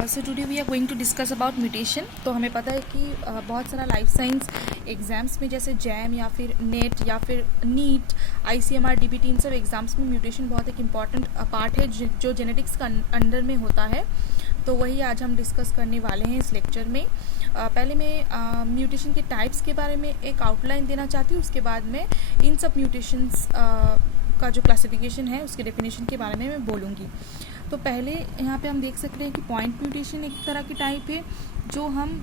So today we are going to discuss about mutation. तो हमें पता है कि बहुत सारा लाइफ साइंस एग्ज़ाम्स में जैसे जैम या फिर नेट या फिर नीट, ICMR, DBT, इन सब एग्ज़ाम्स में म्यूटेशन बहुत एक इम्पॉर्टेंट पार्ट है जो जेनेटिक्स का अंडर में होता है। तो वही आज हम डिस्कस करने वाले हैं इस लेक्चर में। पहले मैं म्यूटेशन के टाइप्स के बारे में एक आउटलाइन देना चाहती हूँ, उसके बाद में इन सब म्यूटेशंस का जो क्लासिफिकेशन है उसके डेफिनेशन के बारे में मैं बोलूँगी। तो पहले यहाँ पे हम देख सकते हैं कि पॉइंट म्यूटेशन एक तरह की टाइप है जो हम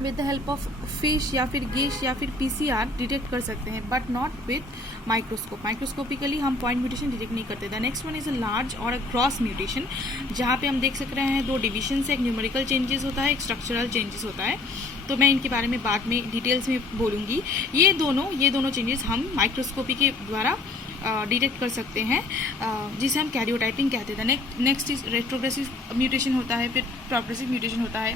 with the help of fish या फिर गेश या फिर PCR डिटेक्ट कर सकते हैं, but not with microscope. Microscopically हम पॉइंट म्यूटेशन डिटेक्ट नहीं करते। The next one is a large और अ क्रॉस म्यूटेशन, जहाँ पे हम देख सक रहे हैं दो डिविजन से, एक न्यूमेरिकल चेंजेस होता है, एक स्ट्रक्चरल चेंजेस होता है। तो मैं इनके बारे में बाद में डिटेल्स में बोलूँगी। ये दोनों चेंजेस हम माइक्रोस्कोपी के द्वारा डिटेक्ट कर सकते हैं, जिसे हम कैरियोटाइपिंग कहते हैं। नेक्स्ट इज रेट्रोग्रेसिव म्यूटेशन होता है, फिर प्रोग्रेसिव म्यूटेशन होता है,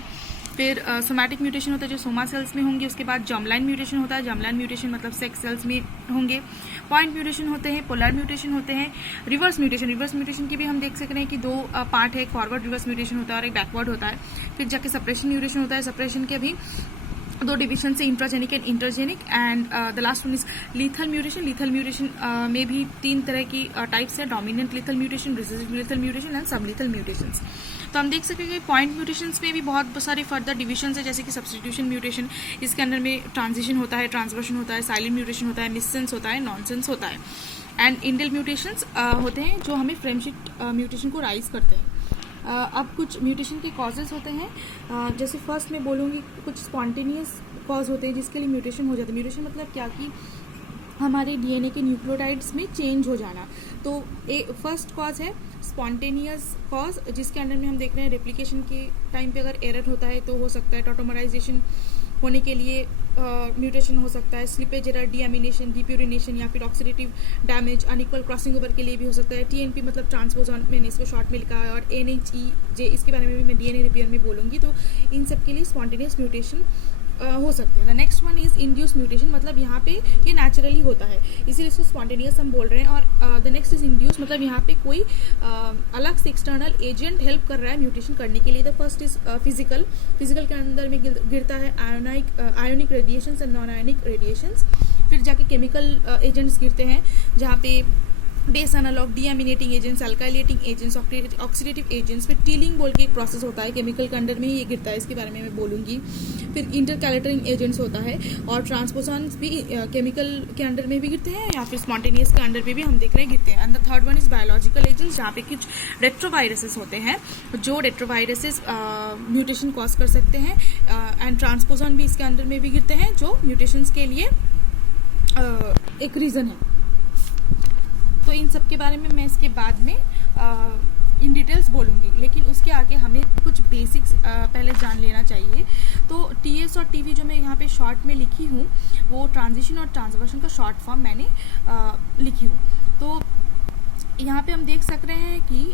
फिर सोमैटिक म्यूटेशन होता है जो सोमा सेल्स में होंगे। उसके बाद जर्मलाइन म्यूटेशन होता है, जर्मलाइन म्यूटेशन मतलब सेक्स सेल्स में होंगे। पॉइंट म्यूटेशन होते हैं, पोलर म्यूटेशन होते हैं, रिवर्स म्यूटेशन की भी हम देख सकते हैं कि दो पार्ट है, एक फॉरवर्ड रिवर्स म्यूटेशन होता है और एक बैकवर्ड होता है। फिर जाके सप्रेशन म्यूटेशन होता है, सप्रेशन के भी दो डिविजन से, intragenic and intergenic. And the last one is lethal mutation. Lethal mutation में भी तीन तरह की टाइप्स है, dominant lethal mutation, recessive lethal mutation and सब लीथल म्यूटेशंस। तो हम देख सकेंगे पॉइंट म्यूटेशंस में भी बहुत सारे फर्दर डिविजन्स है, जैसे कि सब्स्टिट्यूशन म्यूटेशन, इसके अंदर में ट्रांजिशन होता है, ट्रांसवर्शन होता है, साइलेंट म्यूटेशन होता है, मिससेंस होता है, नॉनसेंस होता है। एंड इंडेल म्यूटेशंस होते हैं जो हमें फ्रेमशिफ्ट म्यूटेशन को राइज करते हैं। अब कुछ म्यूटेशन के कॉजेज होते हैं, जैसे फर्स्ट मैं बोलूँगी कुछ स्पॉन्टेनियस कॉज होते हैं जिसके लिए म्यूटेशन हो जाता है। म्यूटेशन मतलब क्या कि हमारे DNA के न्यूक्लियोटाइड्स में चेंज हो जाना। तो फर्स्ट कॉज है स्पॉन्टेनियस कॉज, जिसके अंदर में हम देख रहे हैं रेप्लिकेशन के टाइम पे अगर एरर होता है तो हो सकता है टॉटोमराइजेशन होने के लिए म्यूटेशन हो सकता है, स्लिपेज एरर, डीएमिनेशन, डीप्यूरिनेशन या फिर oxidative damage, unequal crossing over के लिए भी हो सकता है। TNP मतलब ट्रांसपोजॉन, मैंने इसको शॉर्ट में लिखा है, और NHEJ इसके बारे में भी मैं DNA रिपेयर में बोलूँगी। तो इन सब के लिए स्पॉन्टेनियस म्यूटेशन हो सकते हैं। The next one is induce mutation, मतलब यहाँ पे ये नेचुरली होता है, इसीलिए इसको स्पॉन्टेनियस हम बोल रहे हैं। और द नेक्स्ट इज इंड्यूस, मतलब यहाँ पे कोई अलग से एक्सटर्नल एजेंट हेल्प कर रहा है म्यूटेशन करने के लिए। द फर्स्ट इज फिजिकल के अंदर में गिरता है ionic radiations and non ionic radiations. फिर जाके केमिकल एजेंट्स गिरते हैं, जहाँ पे base analogue, deaminating agents, alkylating agents, oxidative agents. फिर टीलिंग बोल के एक प्रोसेस होता है, केमिकल के अंडर में ही ये गिरता है, इसके बारे में मैं बोलूँगी। फिर इंटरकैलेटरिंग एजेंट्स होता है, और ट्रांसपोसॉन्स भी केमिकल के अंडर में भी गिरते हैं या फिर स्पॉन्टेनियस के अंडर में भी हम देख रहे हैं गिरते हैं। And the third one is biological agents, जहाँ पे कुछ रेट्रोवायरसेस होते हैं जो रेट्रोवायरसेस म्यूटेशन कॉज कर सकते हैं। एंड ट्रांसपोसॉन भी इसके अंदर में भी गिरते हैं जो म्यूटेशंस के लिए एक रीज़न है। तो इन सब के बारे में मैं इसके बाद में इन डिटेल्स बोलूँगी, लेकिन उसके आगे हमें कुछ बेसिक्स पहले जान लेना चाहिए। तो TS और TV जो मैं यहाँ पे शॉर्ट में लिखी हूँ, वो ट्रांजिशन और ट्रांसवर्शन का शॉर्ट फॉर्म मैंने लिखी हूँ। तो यहाँ पे हम देख सक रहे हैं कि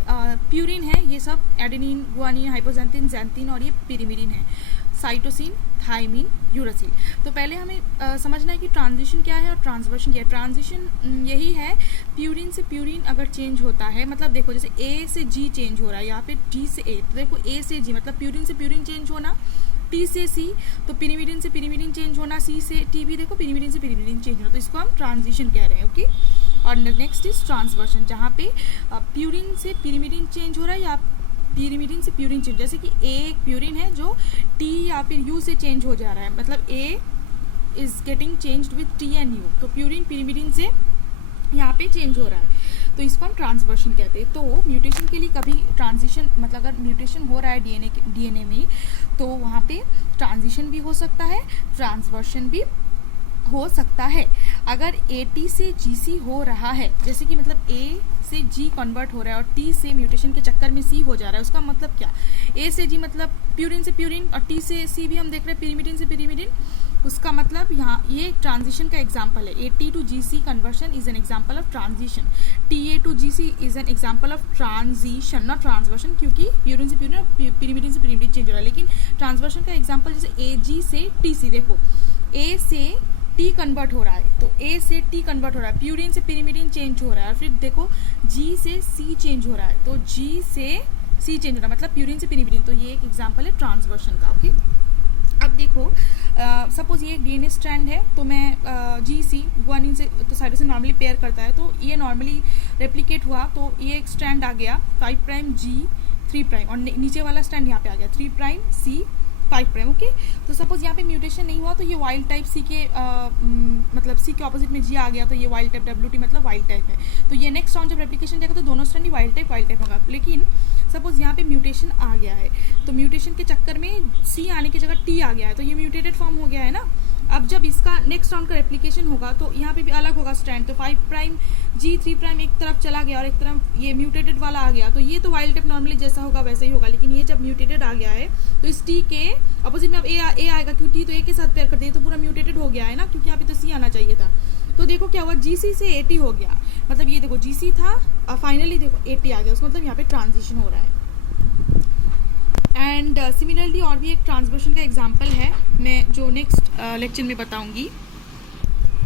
प्यूरिन है, ये सब एडेनिन, गुआनिन, हाइपोजेंथिन, ज़ैंथिन और ये पिरिमिडिन है, साइटोसिन, थाइमिन, यूरासिल। तो पहले हमें समझना है कि ट्रांजिशन क्या है और ट्रांसवर्शन क्या है। ट्रांजिशन यही है, प्यूरिन से प्यूरिन अगर चेंज होता है, मतलब देखो जैसे A से G चेंज हो रहा है, यहाँ पे G से A, तो देखो A से G मतलब प्यूरिन से प्यूरिन चेंज होना, T से C तो पिरिमिडिन से पिरिमिडिन चेंज होना, C से T भी देखो पिरिमिडिन से पिरिमिडिन चेंज होना, तो इसको हम ट्रांजिशन कह रहे हैं। ओके। और नेक्स्ट इज ट्रांसवर्शन, जहाँ पे प्यूरिन से पिरिमिडिन चेंज हो रहा है या पिरिमिडिन से प्यूरिन चेंज, जैसे कि A एक प्यूरिन है जो T या फिर U से चेंज हो जा रहा है, मतलब A is getting changed with T and U, तो प्यूरिन पिरिमिडिन से यहाँ पे चेंज हो रहा है, तो इसको हम ट्रांसवर्शन कहते हैं। तो म्यूटेशन के लिए कभी ट्रांजिशन, मतलब अगर म्यूटेशन हो रहा है DNA में, तो वहाँ पे ट्रांजिशन भी हो सकता है, ट्रांसवर्शन भी हो सकता है। अगर AT से GC हो रहा है, जैसे कि मतलब A से G कन्वर्ट हो रहा है और T से म्यूटेशन के चक्कर में C हो जा रहा है, उसका मतलब क्या, A से G मतलब प्यूरिन से प्यूरिन, और T से C भी हम देख रहे हैं पिरिमिडिन से पिरिमिडिन, उसका मतलब यहाँ ये ट्रांजिशन का एग्जाम्पल है। AT to GC conversion is an example of transition, TA to GC is an example of transition, not transversion, क्योंकि प्यूरिन से प्यूरिन और पिरिमिडिन से पिरिमिडिन चेंज हो रहा है। लेकिन ट्रांसवर्शन का एग्जाम्पल जैसे AG से TC, देखो A से T कन्वर्ट हो रहा है, तो A से T कन्वर्ट हो रहा है, प्यूरिन से पिरिमिडिन चेंज हो रहा है, और फिर देखो G से C चेंज हो रहा है, तो G से सी चेंज होना, मतलब प्यूरिन से पिरिमिडिन। तो ये एक एग्जाम्पल है ट्रांसवर्शन का। ओके, अब देखो सपोज ये एक डीएनए स्ट्रैंड है, तो मैं जी सी गुआनिन से तो साइटोसिन नॉर्मली पेयर करता है, तो ये नॉर्मली रेप्लिकेट हुआ, तो ये एक स्ट्रैंड आ गया 5 प्राइम जी 3 प्राइम, और नीचे वाला स्ट्रैंड यहाँ पे आ गया 3 प्राइम सी 5 प्राइम। ओके, तो सपोज यहाँ पे म्यूटेशन नहीं हुआ, तो ये वाइल्ड टाइप सी के मतलब सी के ऑपोजिट में जी आ गया, तो ये वाइल्ड टाइप WT मतलब वाइल्ड टाइप है। तो ये नेक्स्ट राउंड जब रेप्लिकेशन जाएगा तो दोनों स्ट्रैंड ही वाइल्ड टाइप होगा। लेकिन सपोज यहाँ पे म्यूटेशन आ गया है, तो म्यूटेशन के चक्कर में सी आने की जगह टी आ गया है, तो ये म्यूटेटेड फॉर्म हो गया है ना। अब जब इसका नेक्स्ट राउंड का रेप्लिकेशन होगा तो यहाँ पे भी अलग होगा स्ट्रैंड, तो 5 प्राइम जी 3 प्राइम एक तरफ चला गया और एक तरफ ये म्यूटेटेड वाला आ गया, तो ये तो वाइल्ड टाइप नॉर्मली जैसा होगा वैसा ही होगा। लेकिन ये जब म्यूटेटेड आ गया है तो इस टी के अपोजिट में अब ए आएगा, क्योंकि टी तो ए के साथ पेयर करते हैं, तो पूरा म्यूटेटेड हो गया है ना, क्योंकि यहाँ पे तो सी आना चाहिए था। तो देखो क्या हुआ, जीसी से एटी हो गया, मतलब ये देखो जीसी था और फाइनली देखो एटी आ गया, उसका मतलब यहाँ पे ट्रांजिशन हो रहा है। एंड सिमिलरली और भी एक ट्रांसवर्शन का एग्जाम्पल है, मैं जो नेक्स्ट लेक्चर में बताऊंगी।